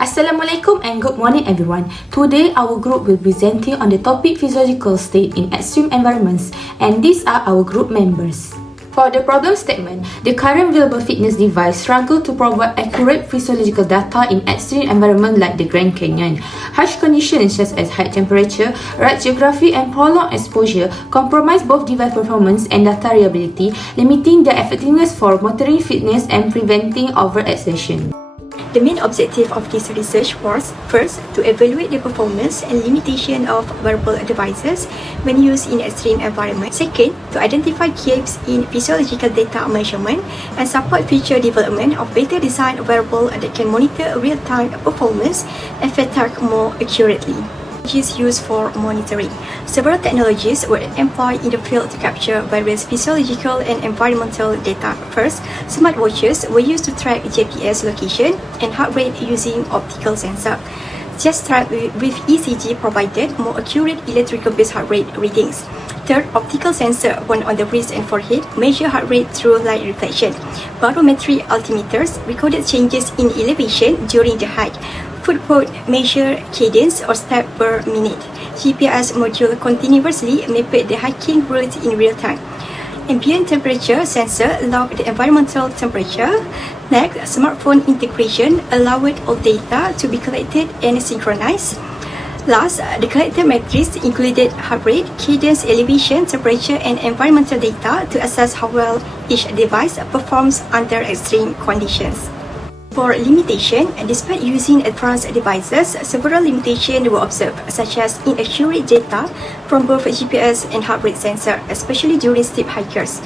Assalamualaikum and good morning everyone. Today our group will be presenting on the topic physiological state in extreme environments, and these are our group members. For the problem statement, the current available fitness device struggle to provide accurate physiological data in extreme environment like the Grand Canyon. Harsh conditions such as high temperature, right geography and prolonged exposure compromise both device performance and data reliability, limiting their effectiveness for monitoring fitness and preventing overexertion. The main objective of this research was, first, to evaluate the performance and limitation of wearable devices when used in extreme environments. Second, to identify gaps in physiological data measurement and support future development of better designed wearable that can monitor real-time performance and fatigue more accurately. Used for monitoring. Several technologies were employed in the field to capture various physiological and environmental data. First, smartwatches were used to track GPS location and heart rate using optical sensor. Just track with ECG provided more accurate electrical-based heart rate readings. Third, optical sensor one on the wrist and forehead measure heart rate through light reflection. Barometric altimeters recorded changes in elevation during the hike. Footpod measure cadence or step per minute. GPS module continuously mapped the hiking route in real time. Ambient temperature sensor log the environmental temperature. Next, smartphone integration allowed all data to be collected and synchronized. Last, the collected metrics included heart rate, cadence, elevation, temperature, and environmental data to assess how well each device performs under extreme conditions. For limitation, despite using advanced devices, several limitations were observed, such as inaccurate data from both GPS and heart rate sensor, especially during steep hikers.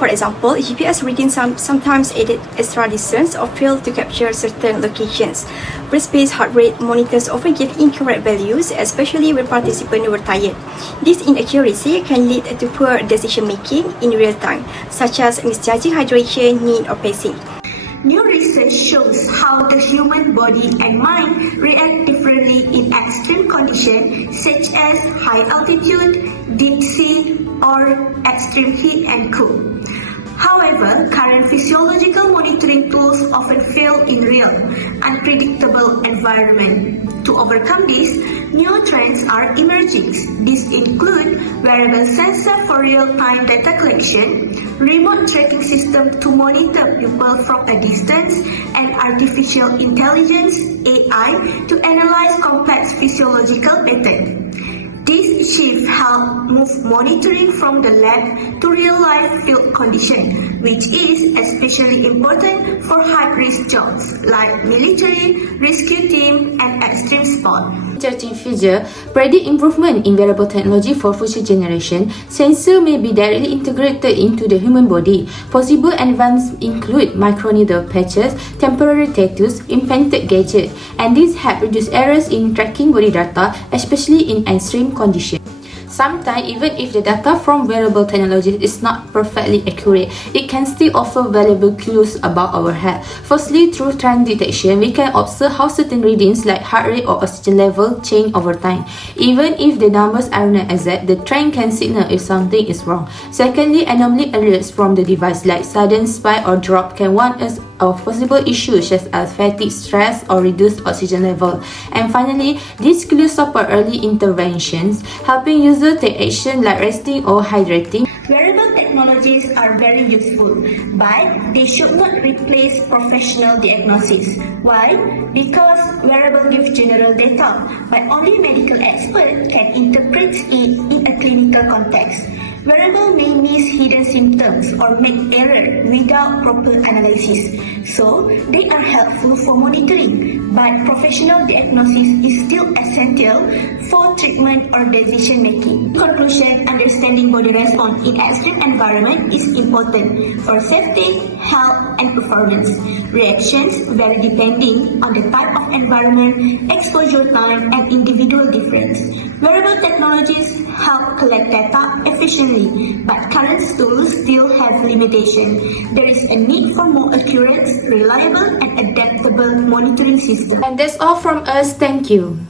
For example, GPS readings sometimes added extra distance or failed to capture certain locations. Wrist-based heart rate monitors often give incorrect values, especially when participants were tired. This inaccuracy can lead to poor decision-making in real time, such as misjudging hydration, need, or pacing. New research shows how the human body and mind react differently in extreme conditions such as high altitude, deep sea, or extreme heat and cool. However, current physiological monitoring tools often fail in real, unpredictable environment. To overcome this, new trends are emerging. These include wearable sensor for real-time data collection, remote tracking system to monitor people from a distance, and artificial intelligence (AI) to analyze complex physiological patterns. This shift helps move monitoring from the lab to real-life field conditions, which is especially important for high-risk jobs like military, rescue team, and extreme sport. Research in future predict improvement in wearable technology for future generation. Sensor may be directly integrated into the human body. Possible advances include microneedle patches, temporary tattoos, implanted gadgets, and these help reduce errors in tracking body data, especially in extreme conditions. Sometimes, even if the data from wearable technology is not perfectly accurate, it can still offer valuable clues about our health. Firstly, through trend detection, we can observe how certain readings like heart rate or oxygen level change over time. Even if the numbers are not exact, the trend can signal if something is wrong. Secondly, anomaly alerts from the device like sudden spike or drop can warn us of possible issues such as fatigue, stress, or reduced oxygen level. And finally, these clues support early interventions, helping users take action like resting or hydrating. Wearable technologies are very useful, but they should not replace professional diagnosis. Why? Because wearable give general data, but only medical experts can interpret it in a clinical context. Wearable may miss hidden symptoms or make error without proper analysis, so they are helpful for monitoring, but professional diagnosis is still essential for treatment or decision making. In conclusion, understanding body response in extreme environment is important for safety, health, and performance. Reactions vary depending on the type of environment, exposure time, and individual difference. Wearable technologies help collect data efficiently, but current tools still have limitations. There is a need for more accurate, reliable, and adaptable monitoring systems. And that's all from us. Thank you.